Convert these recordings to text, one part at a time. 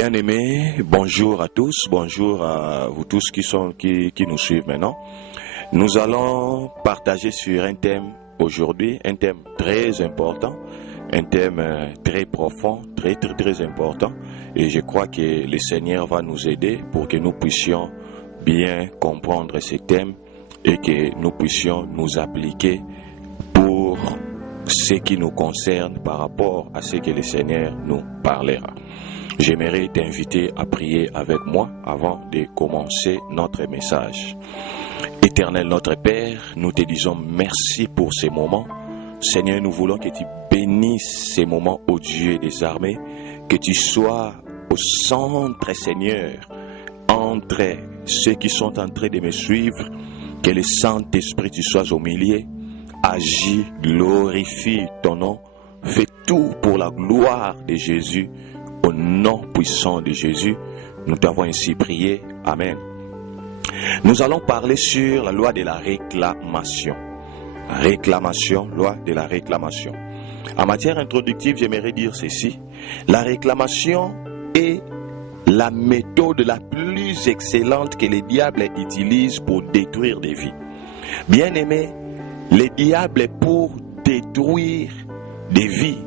Bien-aimés, bonjour à tous, bonjour à vous tous qui nous suivent maintenant. Nous allons partager sur un thème aujourd'hui, un thème très important, un thème très profond, très important. Et je crois que le Seigneur va nous aider pour que nous puissions bien comprendre ce thème et que nous puissions nous appliquer pour ce qui nous concerne par rapport à ce que le Seigneur nous parlera. J'aimerais t'inviter à prier avec moi avant de commencer notre message. Éternel notre Père, nous te disons merci pour ces moments. Seigneur, nous voulons que tu bénisses ces moments, ô Dieu des armées, que tu sois au centre, Seigneur, entre ceux qui sont en train de me suivre, que le Saint-Esprit tu sois au milieu, agis, glorifie ton nom, fais tout pour la gloire de Jésus. Au nom puissant de Jésus, nous t'avons ainsi prié. Amen. Nous allons parler sur la loi de la réclamation. Réclamation, loi de la réclamation. En matière introductive, j'aimerais dire ceci. La réclamation est la méthode la plus excellente que le diable utilise pour détruire des vies. Bien aimé, le diable est pour détruire des vies.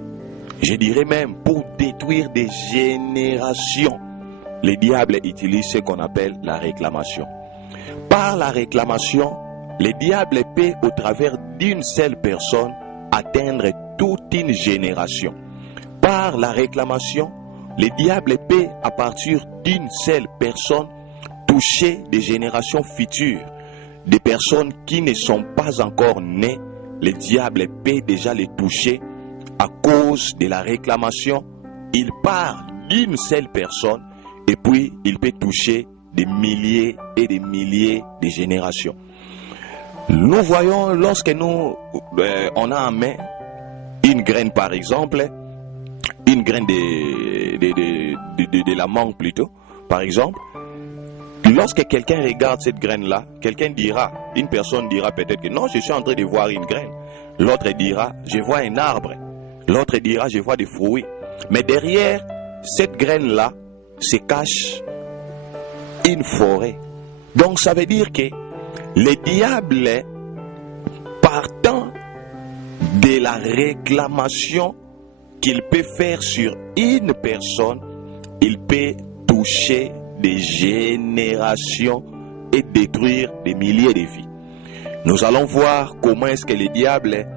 Je dirais même pour détruire des générations. Le diable utilise ce qu'on appelle la réclamation. Par la réclamation, le diable peut, au travers d'une seule personne, atteindre toute une génération. Par la réclamation, le diable peut, à partir d'une seule personne, toucher des générations futures. Des personnes qui ne sont pas encore nées, le diable peut déjà les toucher. À cause de la réclamation, il part d'une seule personne et puis il peut toucher des milliers et des milliers de générations. Nous voyons lorsque on a en main une graine par exemple, une graine de la mangue plutôt, par exemple, lorsque quelqu'un regarde cette graine-là, une personne dira peut-être que non, je suis en train de voir une graine. L'autre dira, je vois un arbre. L'autre dira, je vois des fruits. Mais derrière cette graine-là se cache une forêt. Donc ça veut dire que le diable, partant de la réclamation qu'il peut faire sur une personne, il peut toucher des générations et détruire des milliers de vies. Nous allons voir comment est-ce que le diable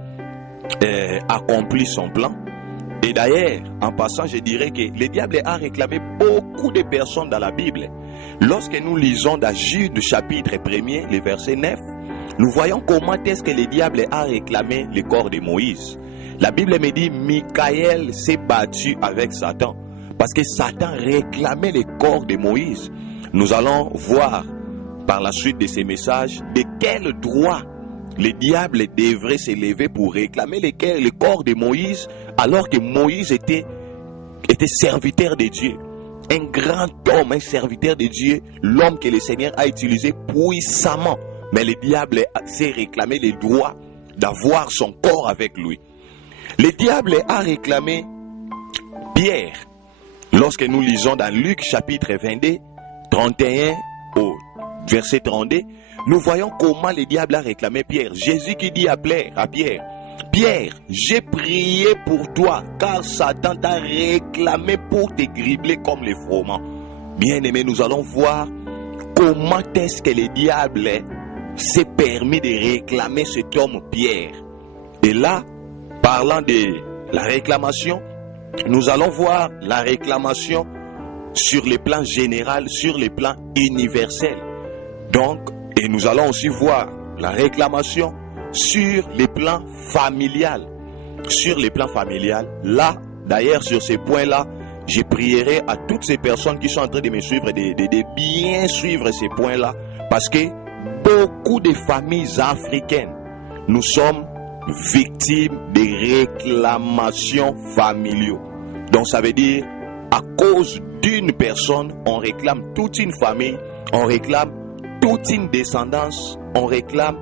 accomplit son plan. Et d'ailleurs, en passant, je dirais que le diable a réclamé beaucoup de personnes dans la Bible. Lorsque nous lisons dans Jude chapitre 1er, le verset 9, nous voyons comment est-ce que le diable a réclamé le corps de Moïse. La Bible me dit, Michael s'est battu avec Satan, parce que Satan réclamait le corps de Moïse. Nous allons voir par la suite de ces messages de quel droit le diable devrait s'élever pour réclamer le corps de Moïse, alors que Moïse était serviteur de Dieu. Un grand homme, un serviteur de Dieu, l'homme que le Seigneur a utilisé puissamment. Mais le diable s'est réclamé le droit d'avoir son corps avec lui. Le diable a réclamé Pierre. Lorsque nous lisons dans Luc chapitre 22, 31 au verset 32, nous voyons comment le diable a réclamé Pierre. Jésus qui dit à Pierre, Pierre, j'ai prié pour toi, car Satan t'a réclamé pour te gribler comme les froment. Bien aimé, nous allons voir comment est-ce que le diable s'est permis de réclamer cet homme Pierre. Et là, parlant de la réclamation, nous allons voir la réclamation sur le plan général, sur le plan universel. Donc, et nous allons aussi voir la réclamation sur le plan familial. Sur le plan familial, là, d'ailleurs, sur ces points-là, je prierai à toutes ces personnes qui sont en train de me suivre, de bien suivre ces points-là, parce que beaucoup de familles africaines, nous sommes victimes de réclamations familiaux. Donc, ça veut dire, à cause d'une personne, on réclame toute une famille, on réclame toute une descendance, on réclame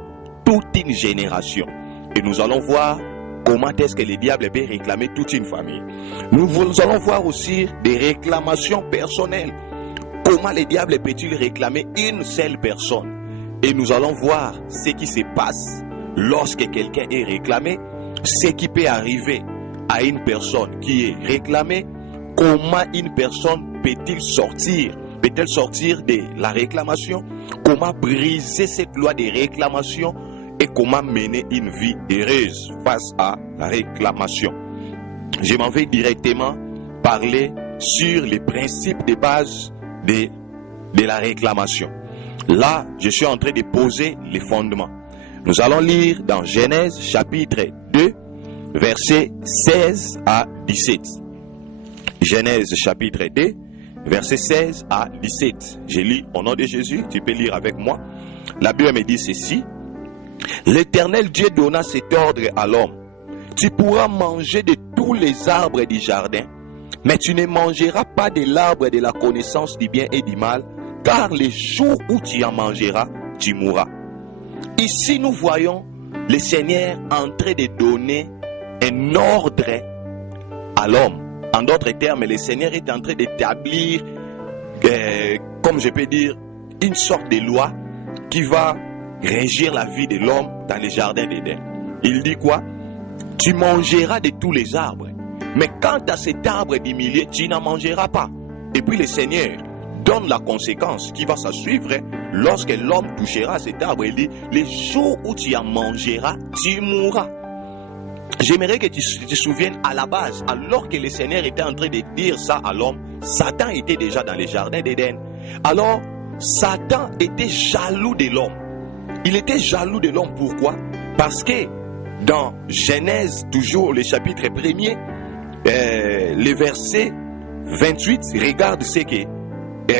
toute une génération. Et nous allons voir comment est-ce que le diable peut réclamer toute une famille. Nous allons voir aussi des réclamations personnelles. Comment le diable peut-il réclamer une seule personne? Et nous allons voir ce qui se passe lorsque quelqu'un est réclamé, ce qui peut arriver à une personne qui est réclamée, comment une personne peut-elle sortir de la réclamation, comment briser cette loi de réclamation et comment mener une vie heureuse face à la réclamation. Je m'en vais directement parler sur les principes de base de la réclamation. Là, je suis en train de poser les fondements. Nous allons lire dans Genèse chapitre 2, versets 16 à 17. Genèse chapitre 2, versets 16 à 17. Je lis au nom de Jésus, tu peux lire avec moi. La Bible me dit ceci. L'Éternel Dieu donna cet ordre à l'homme. Tu pourras manger de tous les arbres du jardin, mais tu ne mangeras pas de l'arbre de la connaissance du bien et du mal, car les jours où tu en mangeras, tu mourras. Ici, nous voyons le Seigneur en train de donner un ordre à l'homme. En d'autres termes, le Seigneur est en train d'établir, comme je peux dire, une sorte de loi qui va régir la vie de l'homme dans les jardins d'Éden. Il dit quoi? Tu mangeras de tous les arbres, mais quant à cet arbre du milieu, tu n'en mangeras pas. Et puis le Seigneur donne la conséquence qui va s'en suivre lorsque l'homme touchera cet arbre. Il dit, les jours où tu en mangeras, tu mourras. J'aimerais que tu te souviennes à la base, alors que le Seigneur était en train de dire ça à l'homme, Satan était déjà dans les jardins d'Éden. Alors, Satan était jaloux de l'homme. Il était jaloux de l'homme, pourquoi? Parce que dans Genèse, toujours le chapitre 1er, le verset 28, regarde ce que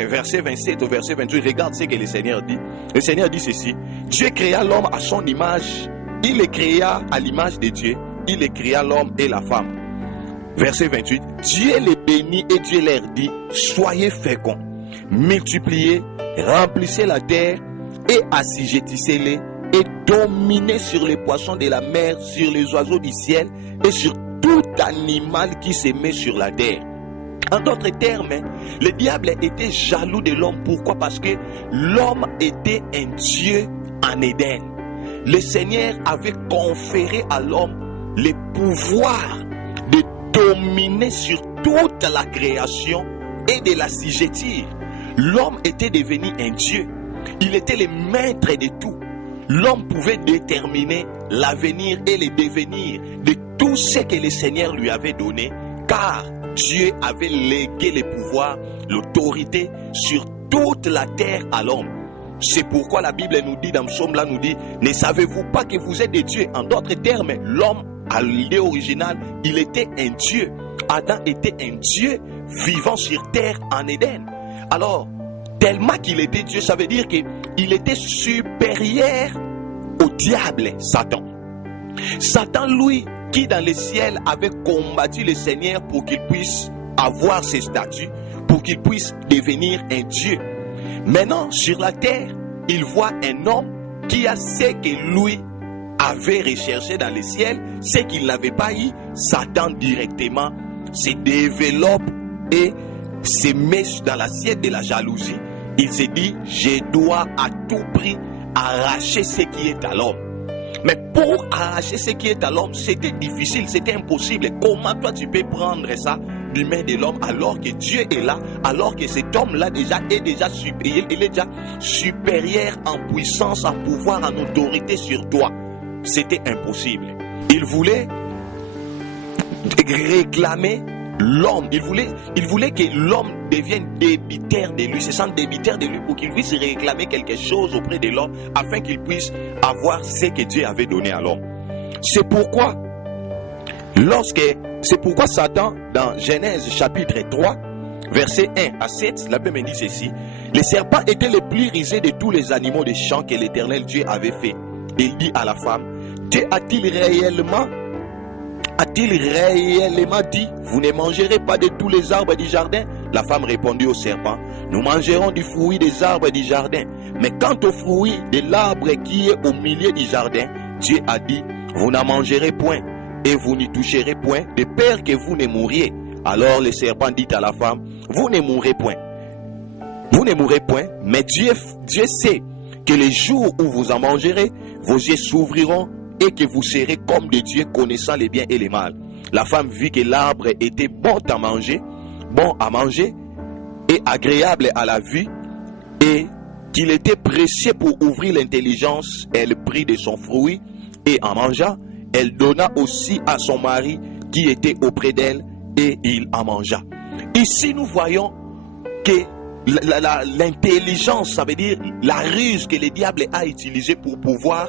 verset 27 au verset 28, regarde ce que le Seigneur dit. Le Seigneur dit ceci: Dieu créa l'homme à son image, il le créa à l'image de Dieu, il le créa l'homme et la femme. Verset 28, Dieu les bénit et Dieu leur dit: soyez féconds, multipliez, remplissez la terre et assujettissez-les et dominez sur les poissons de la mer, sur les oiseaux du ciel et sur tout animal qui se met sur la terre. En d'autres termes, le diable était jaloux de l'homme. Pourquoi? Parce que l'homme était un Dieu en Éden. Le Seigneur avait conféré à l'homme le pouvoir de dominer sur toute la création et de l'assujettir. L'homme était devenu un Dieu. Il était le maître de tout. L'homme pouvait déterminer l'avenir et le devenir de tout ce que le Seigneur lui avait donné, car Dieu avait légué le pouvoir, l'autorité sur toute la terre à l'homme. C'est pourquoi la Bible nous dit, dans Psaume là nous dit, ne savez-vous pas que vous êtes des dieux? En d'autres termes, l'homme, à l'idée originale, il était un Dieu. Adam était un Dieu vivant sur terre en Éden. Alors, tellement qu'il était Dieu, ça veut dire qu'il était supérieur au diable, Satan. Satan, lui, qui dans le ciel avait combattu le Seigneur pour qu'il puisse avoir ses statuts, pour qu'il puisse devenir un Dieu. Maintenant, sur la terre, il voit un homme qui a ce que lui avait recherché dans le ciel, ce qu'il n'avait pas eu. Satan directement se développe et se met dans l'assiette de la jalousie. Il se dit, je dois à tout prix arracher ce qui est à l'homme. Mais pour arracher ce qui est à l'homme, c'était difficile, c'était impossible. Comment toi tu peux prendre ça du main de l'homme alors que Dieu est là, alors que cet homme-là est déjà supérieur, il est déjà supérieur en puissance, en pouvoir, en autorité sur toi? C'était impossible. Il voulait réclamer l'homme, il voulait que l'homme devienne débiteur de lui, se sente débiteur de lui pour qu'il puisse réclamer quelque chose auprès de l'homme afin qu'il puisse avoir ce que Dieu avait donné à l'homme. C'est pourquoi Satan, dans Genèse chapitre 3, verset 1 à 7, la Bible dit ceci: le serpent était le plus rusé de tous les animaux des champs que l'Éternel Dieu avait fait. Il dit à la femme: Dieu a-t-il réellement dit, vous ne mangerez pas de tous les arbres du jardin? La femme répondit au serpent: nous mangerons du fruit des arbres du jardin, mais quant au fruit de l'arbre qui est au milieu du jardin, Dieu a dit, vous n'en mangerez point, et vous n'y toucherez point, de peur que vous ne mouriez. Alors le serpent dit à la femme, vous ne mourrez point. Vous ne mourrez point, mais Dieu sait que les jours où vous en mangerez, vos yeux s'ouvriront et que vous serez comme des dieux connaissant les biens et les mal. La femme vit que l'arbre était bon à manger et agréable à la vue, et qu'il était précieux pour ouvrir l'intelligence. Elle prit de son fruit et en mangea. Elle donna aussi à son mari qui était auprès d'elle, et il en mangea. Ici, nous voyons que l'intelligence, ça veut dire la ruse que le diable a utilisée pour pouvoir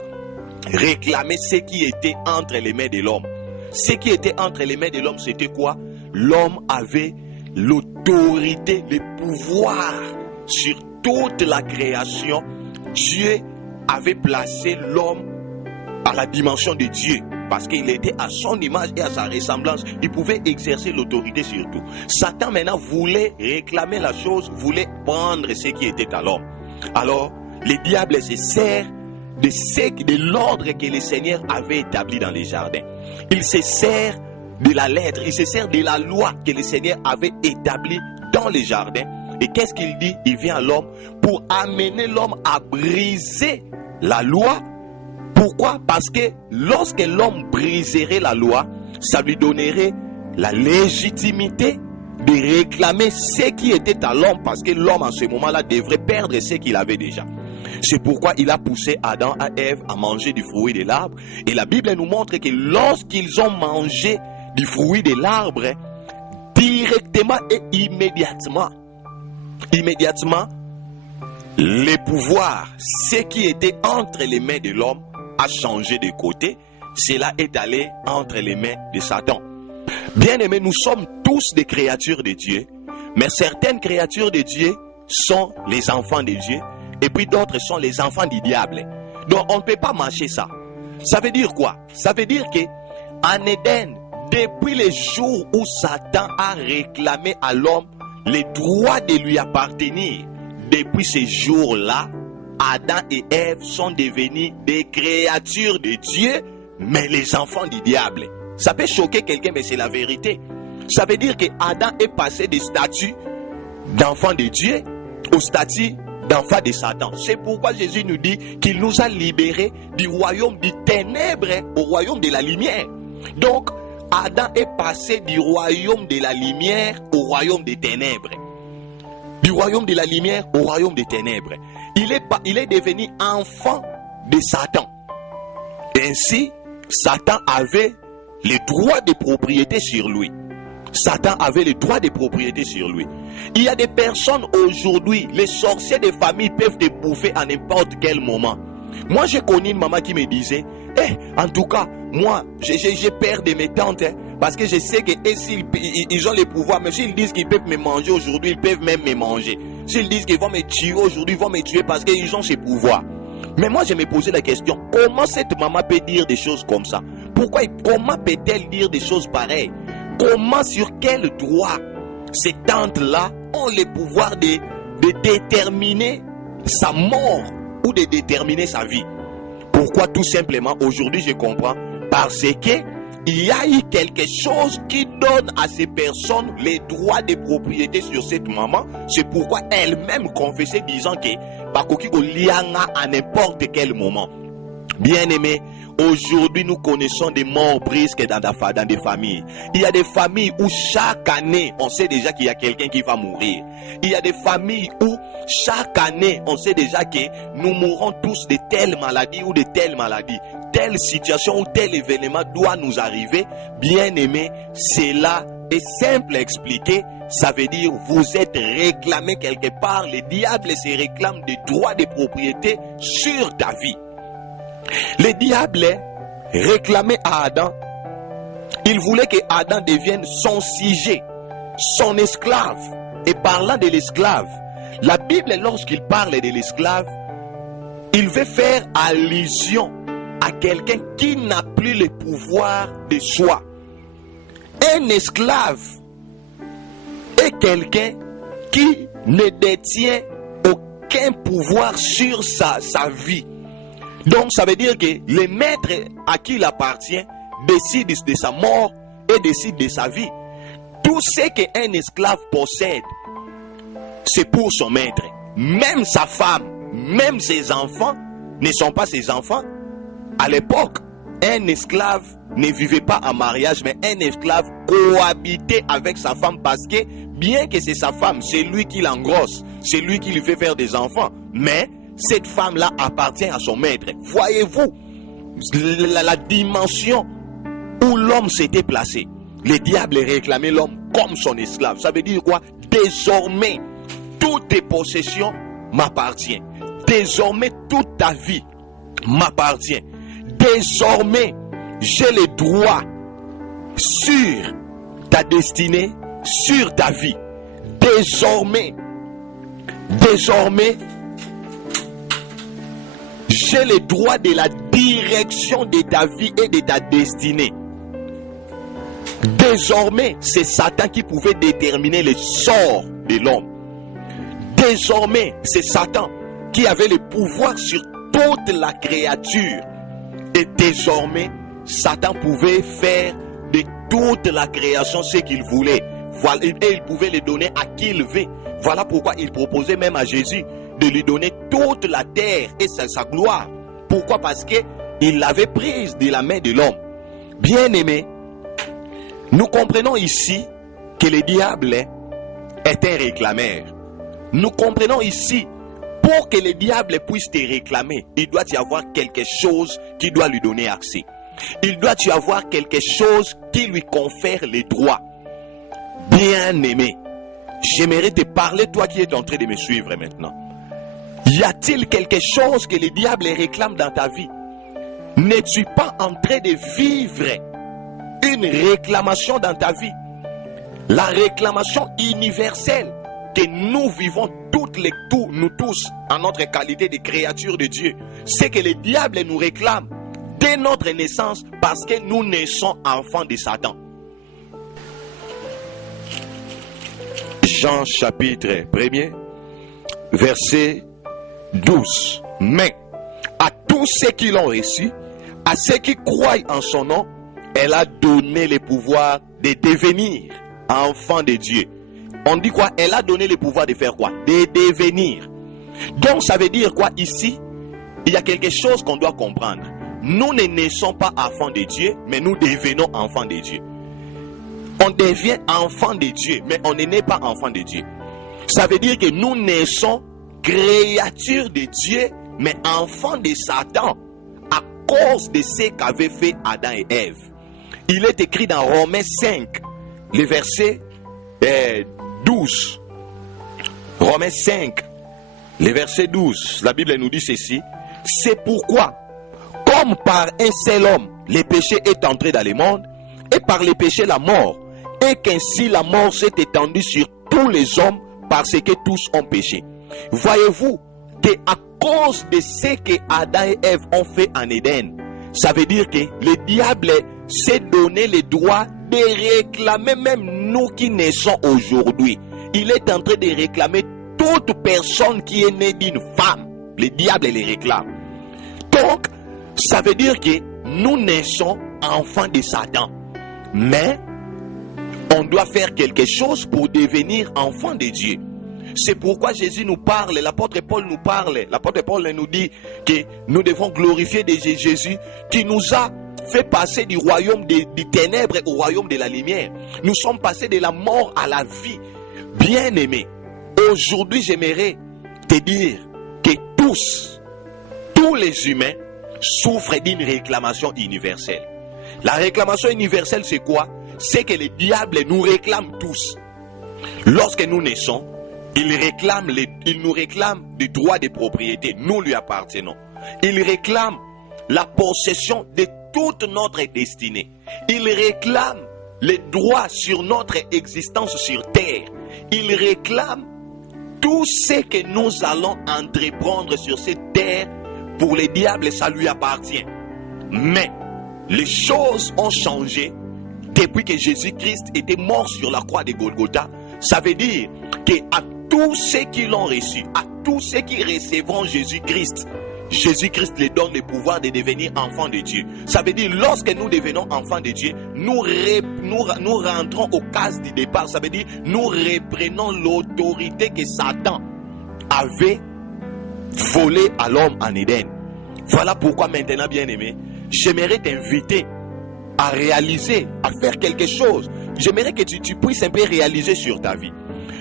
réclamer ce qui était entre les mains de l'homme. Ce qui était entre les mains de l'homme, c'était quoi? L'homme avait l'autorité, le pouvoir sur toute la création. Dieu avait placé l'homme à la dimension de Dieu, parce qu'il était à son image et à sa ressemblance. Il pouvait exercer l'autorité sur tout. Satan maintenant voulait réclamer la chose, voulait prendre ce qui était à l'homme. Alors, le diable se sert de l'ordre que le Seigneur avait établi dans les jardins. Il se sert de la lettre, il se sert de la loi que le Seigneur avait établie dans les jardins. Et qu'est-ce qu'il dit? Il vient à l'homme pour amener l'homme à briser la loi. Pourquoi? Parce que lorsque l'homme briserait la loi, ça lui donnerait la légitimité de réclamer ce qui était à l'homme, parce que l'homme en ce moment-là devrait perdre ce qu'il avait déjà. C'est pourquoi il a poussé Adam et Ève à manger du fruit de l'arbre. Et la Bible nous montre que lorsqu'ils ont mangé du fruit de l'arbre, directement et immédiatement, le pouvoir, ce qui était entre les mains de l'homme, a changé de côté. Cela est allé entre les mains de Satan. Bien-aimés, nous sommes tous des créatures de Dieu, mais certaines créatures de Dieu sont les enfants de Dieu, et puis d'autres sont les enfants du diable. Donc on ne peut pas marcher ça. Ça veut dire quoi? Ça veut dire que en Éden, depuis le jour où Satan a réclamé à l'homme le droit de lui appartenir, depuis ce jour-là, Adam et Ève sont devenus des créatures de Dieu, mais les enfants du diable. Ça peut choquer quelqu'un, mais c'est la vérité. Ça veut dire que Adam est passé du statut d'enfant de Dieu au statut d'enfant de Satan. C'est pourquoi Jésus nous dit qu'il nous a libérés du royaume des ténèbres au royaume de la lumière. Donc, Adam est passé du royaume de la lumière au royaume des ténèbres. Du royaume de la lumière au royaume des ténèbres. Il est devenu enfant de Satan. Ainsi, Satan avait les droits de propriété sur lui. Satan avait les droits de propriété sur lui. Il y a des personnes aujourd'hui, les sorciers de famille peuvent te bouffer à n'importe quel moment. Moi, j'ai connu une maman qui me disait, en tout cas, moi, j'ai peur de mes tantes, parce que je sais que ils ont les pouvoirs, mais s'ils disent qu'ils peuvent me manger aujourd'hui, ils peuvent même me manger. S'ils disent qu'ils vont me tuer aujourd'hui, ils vont me tuer parce qu'ils ont ces pouvoirs. Mais moi, je me posais la question, comment cette maman peut dire des choses comme ça? Comment peut-elle dire des choses pareilles? Comment, sur quel droit ces tantes-là ont le pouvoir de déterminer sa mort ou de déterminer sa vie? Pourquoi? Tout simplement, aujourd'hui, je comprends. Parce que il y a eu quelque chose qui donne à ces personnes les droits de propriété sur cette maman. C'est pourquoi elle-même confessait, disant que Bakoki Olianga à n'importe quel moment. Bien aimé, aujourd'hui nous connaissons des morts brisques dans des familles. Il y a des familles où chaque année on sait déjà qu'il y a quelqu'un qui va mourir. Il y a des familles où chaque année on sait déjà que nous mourrons tous de telle maladie ou de telle maladie. Telle situation ou tel événement doit nous arriver. Bien aimé, cela est simple à expliquer. Ça veut dire vous êtes réclamé quelque part. Le diable se réclame des droits de propriété sur ta vie. Le diable réclamait à Adam, il voulait que Adam devienne son sujet, son esclave. Et parlant de l'esclave, la Bible, lorsqu'il parle de l'esclave, il veut faire allusion à quelqu'un qui n'a plus le pouvoir de soi. Un esclave est quelqu'un qui ne détient aucun pouvoir sur sa vie. Donc ça veut dire que le maître à qui il appartient décide de sa mort et décide de sa vie. Tout ce qu'un esclave possède, c'est pour son maître. Même sa femme, même ses enfants ne sont pas ses enfants. À l'époque, un esclave ne vivait pas en mariage, mais un esclave cohabitait avec sa femme parce que, bien que c'est sa femme, c'est lui qui l'engrosse, c'est lui qui lui fait faire des enfants. Mais cette femme-là appartient à son maître. Voyez-vous la dimension où l'homme s'était placé. Le diable réclamait l'homme comme son esclave. Ça veut dire quoi? Désormais, toutes tes possessions m'appartiennent. Désormais, toute ta vie m'appartient. Désormais, j'ai le droit sur ta destinée, sur ta vie. Désormais, j'ai le droit de la direction de ta vie et de ta destinée. Désormais, c'est Satan qui pouvait déterminer le sort de l'homme. Désormais, c'est Satan qui avait le pouvoir sur toute la créature. Et désormais, Satan pouvait faire de toute la création ce qu'il voulait. Voilà, et il pouvait le donner à qui il veut. Voilà pourquoi il proposait même à Jésus de lui donner toute la terre et sa gloire. Pourquoi? Parce qu'il l'avait prise de la main de l'homme. Bien-aimé, nous comprenons ici que le diable est un réclameur. Nous comprenons ici, pour que le diable puisse te réclamer, il doit y avoir quelque chose qui doit lui donner accès. Il doit y avoir quelque chose qui lui confère les droits. Bien-aimé, j'aimerais te parler, toi qui es en train de me suivre maintenant. Y a-t-il quelque chose que le diable réclame dans ta vie? N'es-tu pas en train de vivre une réclamation dans ta vie? La réclamation universelle que nous vivons nous tous en notre qualité de créatures de Dieu, c'est que le diable nous réclame dès notre naissance parce que nous naissons enfants de Satan. Jean chapitre 1er, verset 12. Mais à tous ceux qui l'ont reçu, à ceux qui croient en son nom, elle a donné le pouvoir de devenir enfants de Dieu. On dit quoi? Elle a donné le pouvoir de faire quoi? De devenir. Donc ça veut dire quoi ici? Il y a quelque chose qu'on doit comprendre. Nous ne naissons pas enfants de Dieu, mais nous devenons enfants de Dieu. On devient enfant de Dieu, mais on ne naît pas enfant de Dieu. Ça veut dire que nous naissons créatures de Dieu, mais enfants de Satan, à cause de ce qu'avaient fait Adam et Ève. Il est écrit dans Romains 5, le verset 12. Romains 5, le verset 12. La Bible nous dit ceci. C'est pourquoi, comme par un seul homme, le péché est entré dans le monde, et par le péché la mort, et qu'ainsi la mort s'est étendue sur tous les hommes parce que tous ont péché. Voyez-vous que à cause de ce que Adam et Ève ont fait en Éden, ça veut dire que le diable s'est donné le droit de réclamer même nous qui naissons aujourd'hui. Il est en train de réclamer toute personne qui est née d'une femme. Le diable les réclame. Donc, ça veut dire que nous naissons enfants de Satan. Mais on doit faire quelque chose pour devenir enfants de Dieu. C'est pourquoi Jésus nous parle, l'apôtre Paul nous parle. L'apôtre Paul nous dit que nous devons glorifier Jésus qui nous a fait passer du royaume des ténèbres au royaume de la lumière. Nous sommes passés de la mort à la vie. Bien-aimé, aujourd'hui j'aimerais te dire que tous les humains souffrent d'une réclamation universelle. La réclamation universelle, c'est quoi? C'est que le diable nous réclame tous. Lorsque nous naissons, il nous réclame des droits de propriété. Nous lui appartenons. Il réclame la possession de toute notre destinée. Il réclame les droits sur notre existence sur terre. Il réclame tout ce que nous allons entreprendre sur cette terre. Pour le diable, ça lui appartient. Mais les choses ont changé depuis que Jésus-Christ était mort sur la croix de Golgotha. Ça veut dire qu'à tous ceux qui l'ont reçu, à tous ceux qui recevront Jésus-Christ, Jésus-Christ les donne le pouvoir de devenir enfants de Dieu. Ça veut dire, lorsque nous devenons enfants de Dieu, nous rentrons aux cases du départ. Ça veut dire, nous reprenons l'autorité que Satan avait volée à l'homme en Éden. Voilà pourquoi maintenant, bien-aimé, j'aimerais t'inviter à réaliser, à faire quelque chose. J'aimerais que tu puisses un peu réaliser sur ta vie.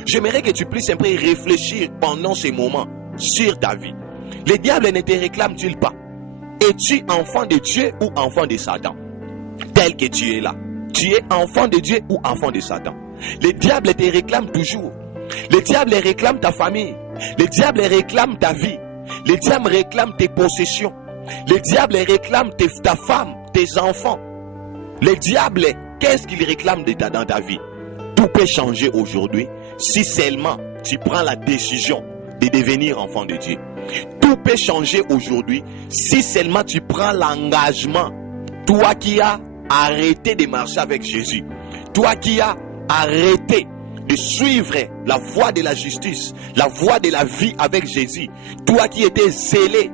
J'aimerais que tu puisses un peu réfléchir pendant ces moments sur ta vie. Le diable ne te réclame-t-il pas? Es-tu enfant de Dieu ou enfant de Satan? Tel que tu es là, tu es enfant de Dieu ou enfant de Satan? Le diable te réclame toujours. Le diable réclame ta famille. Le diable réclame ta vie. Le diable réclame tes possessions. Le diable réclame ta femme, tes enfants. Le diable, qu'est-ce qu'il réclame dans ta vie? Tout peut changer aujourd'hui si seulement tu prends la décision de devenir enfant de Dieu. Tout peut changer aujourd'hui si seulement tu prends l'engagement. Toi qui as arrêté de marcher avec Jésus, toi qui as arrêté de suivre la voie de la justice, la voie de la vie avec Jésus, toi qui étais zélé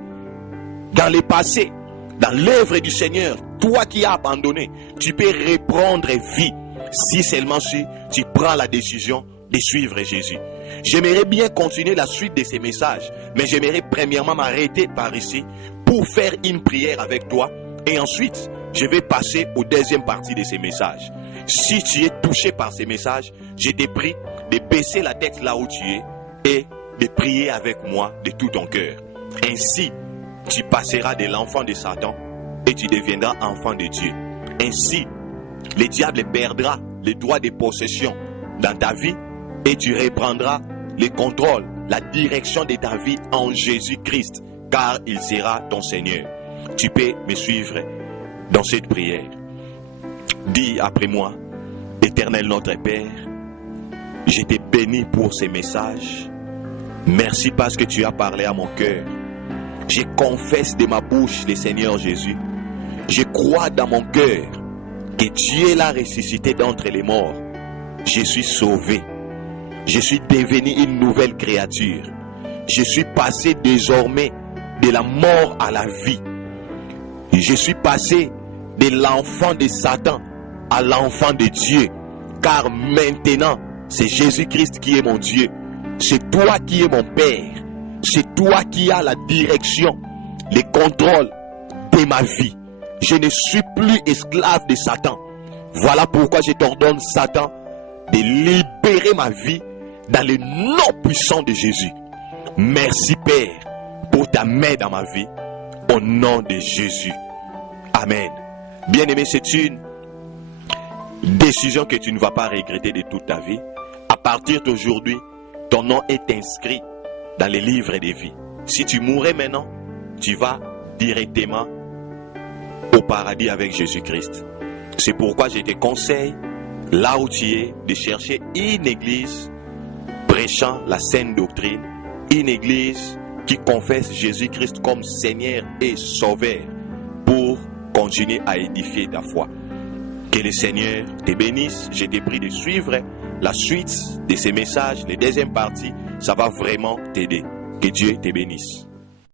dans le passé, dans l'œuvre du Seigneur, toi qui as abandonné, tu peux reprendre vie si seulement tu prends la décision de suivre Jésus. J'aimerais bien continuer la suite de ces messages, mais j'aimerais premièrement m'arrêter par ici pour faire une prière avec toi et ensuite je vais passer aux deuxième partie de ces messages. Si tu es touché par ces messages, je te prie de baisser la tête là où tu es et de prier avec moi de tout ton cœur. Ainsi, tu passeras de l'enfant de Satan et tu deviendras enfant de Dieu. Ainsi, le diable perdra le droit de possession dans ta vie et tu reprendras le contrôle, la direction de ta vie en Jésus-Christ, car il sera ton Seigneur. Tu peux me suivre dans cette prière. Dis après moi: Éternel notre Père, je te bénis pour ces messages. Merci parce que tu as parlé à mon cœur. Je confesse de ma bouche le Seigneur Jésus. Je crois dans mon cœur que Dieu l'a ressuscité d'entre les morts. Je suis sauvé. Je suis devenu une nouvelle créature. Je suis passé désormais de la mort à la vie. Je suis passé de l'enfant de Satan à l'enfant de Dieu. Car maintenant, c'est Jésus-Christ qui est mon Dieu. C'est toi qui es mon Père. C'est toi qui as la direction, le contrôle de ma vie. Je ne suis plus esclave de Satan. Voilà pourquoi je t'ordonne, Satan, de libérer ma vie dans le nom puissant de Jésus. Merci, Père, pour ta main dans ma vie. Au nom de Jésus. Amen. Bien-aimé, c'est une décision que tu ne vas pas regretter de toute ta vie. À partir d'aujourd'hui, ton nom est inscrit dans les livres des vies. Si tu mourais maintenant, tu vas directement au paradis avec Jésus-Christ. C'est pourquoi je te conseille, là où tu es, de chercher une église prêchant la saine doctrine, une église qui confesse Jésus-Christ comme Seigneur et Sauveur pour continuer à édifier ta foi. Que le Seigneur te bénisse. Je te prie de suivre la suite de ces messages, les deuxièmes parties. Ça va vraiment t'aider. Que Dieu te bénisse.